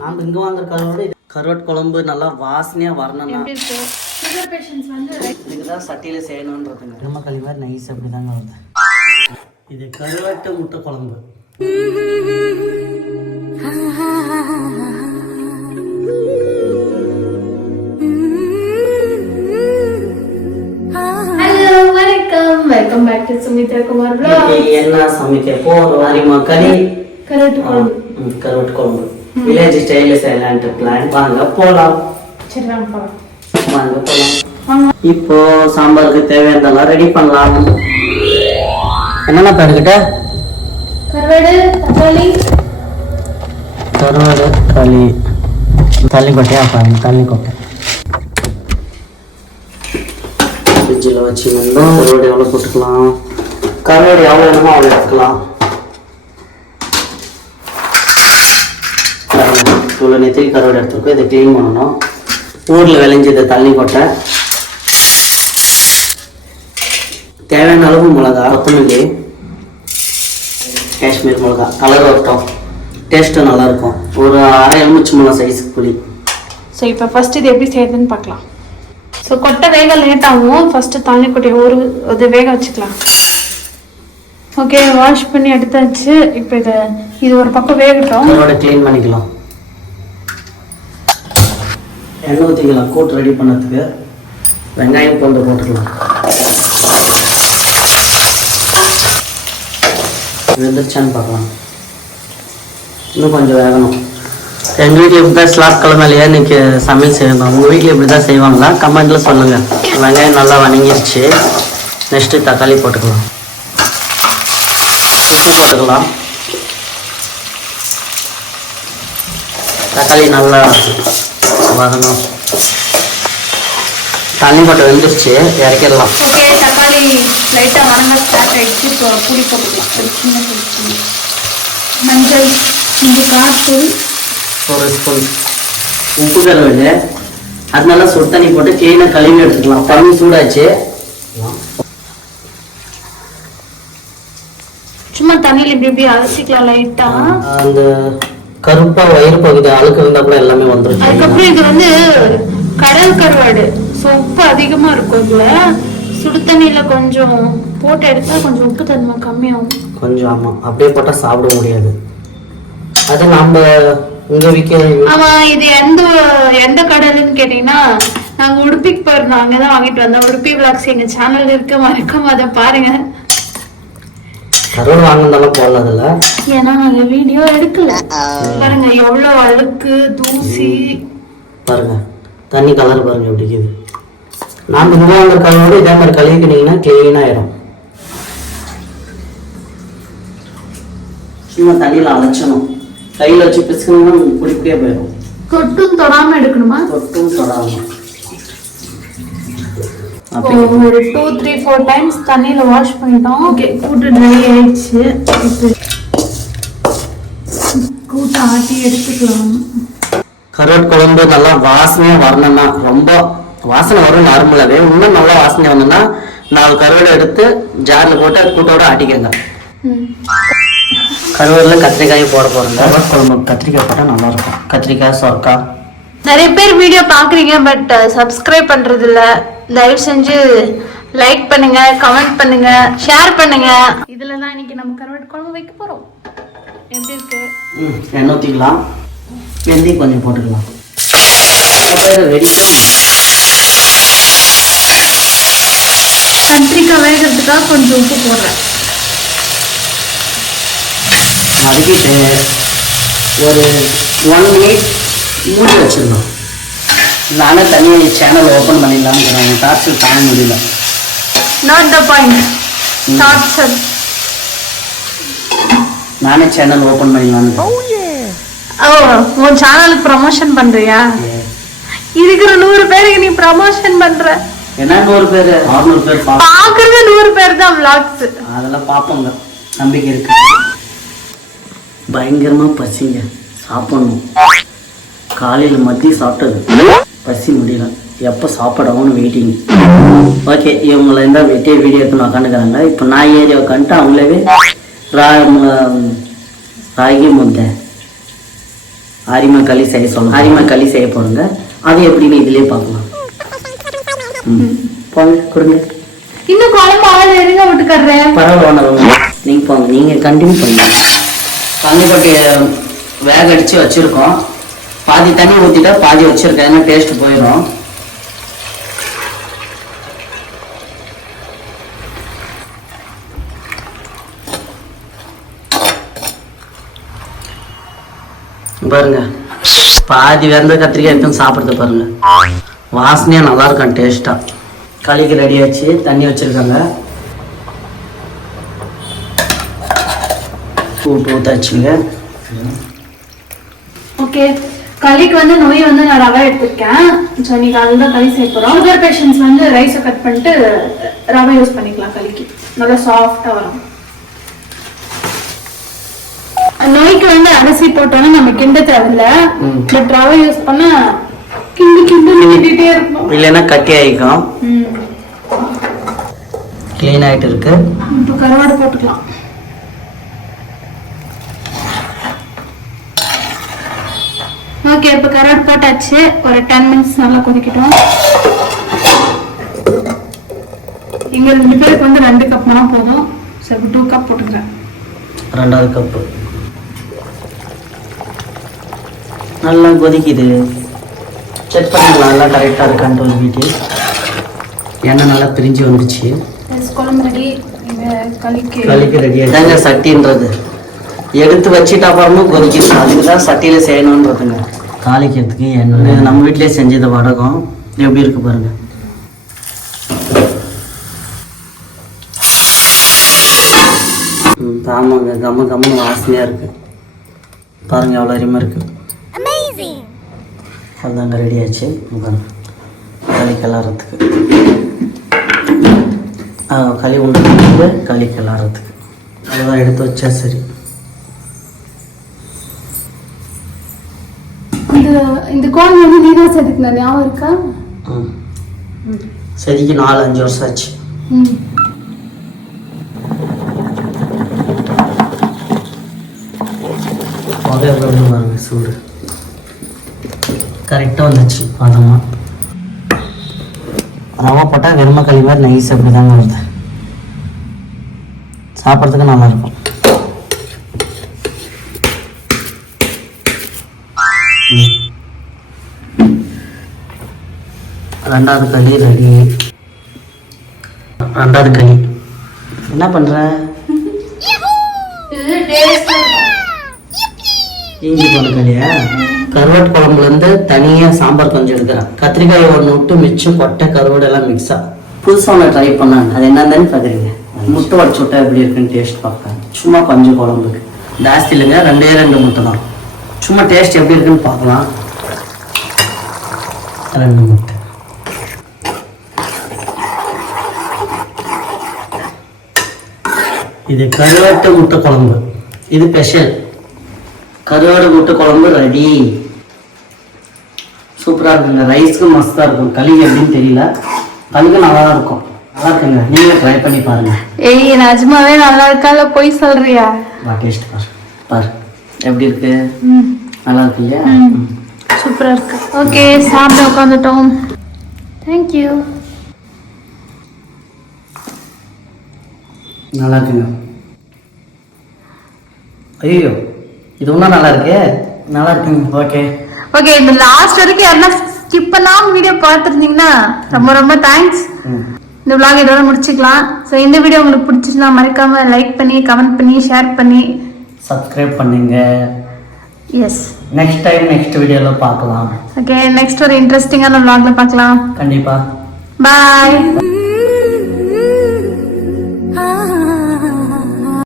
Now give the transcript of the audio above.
நாம் இங்கே வாங்குற கருவாட்டு குழம்பு நல்லா வாசனையாக வரணும்னா இதுக்கு தான் சட்டியில் செய்யணுன்றதுங்க. நம்ம களி மாதிரி நைஸ் அப்படி தாங்க வருது. இது கருவாட்டு முட்டை குழம்பு. Welcome back to Sumithra Kumar vlog. என்ன சமைக்க போறோம் அறிமா களி கருவாட்டு குழம்பு வில்லேஜ் ஸ்டைல்ல செய்யலாம்னு பிளான். வாங்க போலாம். சரி வாங்க போலாம். இப்போ சாம்பாருக்கு தேவையானதெல்லாம் ரெடி பண்ணலாம். என்னென்ன பேருக்கிட்ட கருவாடு களி தள்ளி கொட்டையா பாருங்க. தள்ளி கொட்டை ஃப்ரிட்ஜில் வச்சுருந்தா கருவாடு எவ்வளோ போட்டுக்கலாம். கருவாடு எவ்வளோ வேணுமோ அவ்வளோ எடுத்துக்கலாம். இவ்வளோ நெத்திரி கருவாடு எடுத்துருக்கோம். இதை க்ளீன் பண்ணணும். ஊரில் விளைஞ்சது தள்ளி கொட்டை, தேவையான அளவு மிளகா, கொத்தமல்லி, காஷ்மீர் மிளகா, கலர் வரட்டும், டேஸ்ட்டும் நல்லாயிருக்கும். ஒரு அரை எலுமிச்சை மிளகா சைஸ் புளி. ஸோ இப்போ ஃபர்ஸ்ட் இது எப்படி செய்யறதுன்னு பார்க்கலாம். ஸோ கொட்டை வேக லேட் ஆகும். ஃபர்ஸ்ட்டு தண்ணி கொட்டையை இது வேக வச்சுக்கலாம். ஓகே, வாஷ் பண்ணி எடுத்தாச்சு. இப்போ இது ஒரு பக்கம் வேகட்டும். கருவாடை க்ளீன் பண்ணிக்கலாம். எண்ணெய் ஊற்றிக்கலாம். கூட்டு ரெடி பண்ணதுக்கு வெங்காயம் பூண்டு போட்டுக்கலாம். வெந்துருச்சான்னு பார்க்கலாம். இன்னும் கொஞ்சம் வேகணும். எங்கள் வீட்டில் இப்படி தான் ஸ்லாப் கிழமையிலையா இன்றைக்கி சமையல் செய்யணும். உங்கள் வீட்டில் இப்படி தான் செய்வாங்களா? கமெண்ட்டில் சொல்லுங்கள். வெங்காயம் நல்லா வணங்கிருச்சு. நெக்ஸ்ட்டு தக்காளி போட்டுக்கலாம். உப்பு போட்டுக்கலாம். தக்காளி நல்லா வதங்கணும். தண்ணி போட்டு வெந்துருச்சு, இறக்கிடலாம். ஓகே, தக்காளி லைட்டாக வதங்க ஸ்டார்ட் ஆகிடுச்சு. இப்போ புளி போட்டுக்கலாம். ஒரு சின்ன மஞ்சள், கொஞ்சம் காற்று, ஒரு ஸ்பூன் உப்பு கருவாடு. அதனால சுடு தண்ணி போட்டு கிளீனாக கழுவி எடுத்துக்கலாம். தண்ணி சூடாச்சு. சும்மா தண்ணியில் இப்படி அலசிக்கலாம் லைட்டாக. அந்த கருப்பாக வயிறு பகுதி அழுக்கு இருந்தால் கூட எல்லாமே வந்துடும். அதுக்கப்புறம் இது கடல் கருவாடு. ஸோ உப்பு அதிகமாக இருக்கும். இதில் சுடு தண்ணியில் கொஞ்சம் போட்டு எடுத்தா கொஞ்சம் உப்பு தன்மை கம்மியாகும். கொஞ்சம் ஆமாம், அப்படியே போட்டால் சாப்பிட முடியாது. அது நம்ம இங்கே விற்க. ஆமாம், இது எந்த கடலுன்னு கேட்டிங்கன்னா நாங்கள் உடுப்பிக்கு போயிருந்தோம். அங்கே தான் வாங்கிட்டு வந்தோம். உடுப்பி விளாக்ஸ் எங்கள் சேனல் இருக்க மறக்காம அதை பாருங்க. கருவாடு வாங்கினாலும் போடல, ஏன்னா நாங்கள் வீடியோ எடுக்கல. பாருங்க எவ்வளோ அழுக்கு தூசி பாருங்க. தண்ணி கலர் பாருங்க எப்படி இருக்குது. நாம் இங்கே வாங்குற கருவாடு இதே மாதிரி கழுவிக்கினீங்கன்னா கிளீனாக ஆயிடும். சும்மா தண்ணியில் அழைச்சணும். கையில் வச்சு பிசுக்கணும்னா குடிப்படியே போயிடும். தொட்டும் தொடாமல் எடுக்கணுமா? தொட்டும் தொடாமல் ஒரு 2-3-4 டைம்ஸ் தண்ணியில் வாஷ் பண்ணிட்டோம். ஓகே, கூட்டு ட்ரை ஆயிடுச்சு. கூட்டை ஆட்டி எடுத்துக்கலாம். கருவாட்டு குழம்பு நல்லா வாசனையாக வரணும்னா, ரொம்ப வாசனை வரும் நார்மலாகவே. இன்னும் நல்லா வாசனை வரணும்னா 4 கருவாடை எடுத்து ஜாரில் போட்டு கூட்டோட ஆட்டிக்கங்க. கருவாடில் கத்திரிக்காயும் போட போகிறோங்க. கருவாட்டு குழம்பு கத்திரிக்காய் போட்டால் நல்லாயிருக்கும். கத்திரிக்காய், சொரக்காய். நிறைய பேர் வீடியோ பார்க்குறீங்க, பட் சப்ஸ்கிரைப் பண்ணுறது இல்லை. தயவு செஞ்சு லைக் பண்ணுங்க, கமெண்ட் பண்ணுங்க, ஷேர் பண்ணுங்க. இதுல தான் இன்னைக்கு நம்ம கருவாட்டு குழம்பு வைக்க போறோம். எப்படி இருக்கு? எண்ணெய் ஊற்றிக்கலாம். வெந்தயம் கொஞ்சம் போட்டுக்கலாம். ரெடி. கத்திரிக்காய் வேகிறதுக்காக கொஞ்சம் உப்பு போடுறேன். வதக்கிட்டு ஒரு 1 மினிட் மூடி வச்சிடணும். நானே தனியாக சேனல் ஓப்பன் பண்ணிடலாம்னு சொன்னாங்க. டார்ச்சர் தாங்க முடியல. Not the point. டார்ச்சர். நானே சேனல் ஓப்பன் பண்ணிடலாம்னு. ஓ, உன் சேனலுக்கு ப்ரமோஷன் பண்றியா? இருக்கிற 100 பேருக்கு நீ ப்ரமோஷன் பண்ற. என்ன 100 பேர் 600 பேர் பாக்குறது 100 பேர் தான் vlogs. அதெல்லாம் பார்ப்போங்க, நம்பிக்கை இருக்கு. பயங்கரமா பசிங்க, சாப்பிடணும். காலையில் மதியம் சாப்பிட்டது, பசி முடியல. எப்போ சாப்பிடவும்னு வெயிட்டிங். ஓகே, இவங்களை இருந்தால் வெட்டியே வீடியோ எடுத்துன்னு உக்காந்துக்கிறாங்க. இப்போ நான் ஏறி உக்காந்துட்டு அவங்களே ராகி முட்டை ஆரிமா களி செய்ய சொல்லணும். ஆரிமா களி செய்ய போடுங்க. அது எப்படின்னு இதுலயே பார்க்கலாம். போங்க கொடுங்க. இன்னும் குழம்பு ஆள் இருங்க விட்டுக்கறேன். பரவாயில்ல, நீங்க போங்க, நீங்க கண்டினியூ பண்ணுங்க. தண்ணிக்கொட்டையை வேக அடிச்சு வச்சிருக்கோம். பாதி தண்ணி ஊற்றிட்டா பாதி வச்சிருக்கேன், ஏன்னா டேஸ்ட் போயிடும். பாருங்க, பாதி வெந்த கத்திரிக்காய் எடுத்து சாப்பிட்றது பாருங்க. வாசனையா நல்லா இருக்கும், டேஸ்டா. களிக்கு ரெடி ஆச்சு, தண்ணி வச்சிருக்காங்க. கூட்டு ஊத்தாச்சுங்க. ஓகே, களிக்கு வந்து நோய் வந்து நான் ரவை எடுத்திருக்கேன். ஸோ இன்னைக்கு அதுதான் களி செய்ய போகிறோம். சுகர் பேஷண்ட்ஸ் வந்து ரைஸை கட் பண்ணிட்டு ரவை யூஸ் பண்ணிக்கலாம். களிக்கு நல்லா சாஃப்டாக வரும். நோய்க்கு வந்து அரிசி போட்டோன்னா நம்ம கிண்ட தேவையில்ல. பட் ரவை யூஸ் பண்ண கிண்டிட்டே இருக்கும், இல்லைன்னா கட்டி ஆயிக்கும். கிளீன் ஆயிட்டு இருக்கு. இப்போ கருவாடு போட்டுக்கலாம். ஓகே, இப்போ கருவாடு போட்டாச்சு. ஒரு 10 மினிட்ஸ் நல்லா கொதிக்கட்டும். இங்க 2 பேருக்கு வந்து 2 கப் மட்டும் போதும். ஸோ இப்போ 2 கப் போட்டுக்கிறேன். 2வது கப்பு நல்லா கொதிக்குது. செக் பண்ணிக்கலாம் நல்லா கரெக்டாக இருக்கான்ட்டு ஒரு வீட்டு. எண்ணெய் நல்லா பிரிஞ்சு வந்துச்சு. குழம்பு ரெடி. களிக்கு ரெடி ஆகிட்டாங்க. சட்டின்றது எடுத்து வச்சுட்டு அப்புறமும் கொதிக்குது. அதுக்கு தான் சட்டியில் செய்யணுன்றதுங்க. தாளிக்கிறதுக்கு எண்ணெய் நம்ம வீட்டிலே செஞ்சது வடகம். எப்படி இருக்கு பாருங்க. ஆமாங்க, கம்மன்னு வாசனையாக இருக்கு பாருங்க. எவ்வளோ அருமையாக இருக்கு. அதுதாங்க ரெடி ஆச்சு. களி கிளறதுக்கு களி உண்டு, களி கிளறதுக்கு அதுதான் எடுத்து வச்சா சரி. இந்த குழம்பு வந்து நீ தான் செதுக்குன ஞாபகம் இருக்கா? செதுக்கி 4-5 வருஷம் ஆச்சு. புகை பாருங்க, சூடு கரெக்டாக வந்துச்சு. பதமா ரவை போட்டால் வெறும களி மாதிரி நைஸ் அப்படி தாங்க வருது. சாப்பிட்றதுக்கு நல்லா இருக்கும். ரெண்டாவது களி ரெடி. 2வது களி என்ன பண்ற? இஞ்சி போன களியா? கருவாட்டு குழம்புலேருந்து தனியாக சாம்பார் கொஞ்சம் எடுக்கிறேன். கத்திரிக்காய் 1 விட்டு மிச்சம் கொட்டை கருவாடு எல்லாம் மிக்ஸாக புதுசாக ஒன்று ட்ரை பண்ணாங்க. அது என்னன்னு பார்க்குறீங்க. முட்டை உடச்சு விட்டா எப்படி இருக்குன்னு டேஸ்ட் பார்ப்பேன். சும்மா கொஞ்சம் குழம்புக்கு ஜாஸ்தி இல்லைங்க, 2 முட்டை தான். சும்மா டேஸ்ட் எப்படி இருக்குன்னு பார்க்கலாம். 2 முட்டை. இது கருவாட்டு முட்டை குழம்பு. இது ஸ்பெஷல் கருவாடு முட்டை குழம்பு ரெடி. சூப்பராக இருக்குங்க. ரைஸ்க்கு மஸ்தாக இருக்கும். களிக்கு எப்படின்னு தெரியல, களிக்கு நல்லா தான் இருக்கும். நல்லா இருக்குங்க, நீங்களே ட்ரை பண்ணி பாருங்க. ஏய், நிஜமாவே நல்லா இருக்கால, போய் சொல்றியா? டேஸ்ட் பாரு எப்படி இருக்கு. நல்லா இருக்கு இல்லையா? சூப்பராக இருக்கு. ஓகே, சாப்பிட உட்காந்துட்டோம். தேங்க்யூ. நல்லா இருக்குங்க. ஐயோ, இது இன்னும் நல்லா இருக்கு. நல்லா இருக்குங்க. ஓகே ஓகே, இந்த லாஸ்ட் வரைக்கும் யாருன்னா ஸ்கிப் பண்ணாம வீடியோ பார்த்துருந்தீங்கன்னா ரொம்ப ரொம்ப தேங்க்ஸ். இந்த vlog இதோட முடிச்சுக்கலாம். ஸோ இந்த வீடியோ உங்களுக்கு பிடிச்சிச்சுன்னா மறக்காம லைக் பண்ணி, கமெண்ட் பண்ணி, ஷேர் பண்ணி, சப்ஸ்கிரைப் பண்ணுங்க. எஸ், நெக்ஸ்ட் வீடியோவில் பார்க்கலாம். ஓகே, நெக்ஸ்ட் ஒரு இன்ட்ரெஸ்டிங்கான vlogல பார்க்கலாம். கண்டிப்பா. பாய்.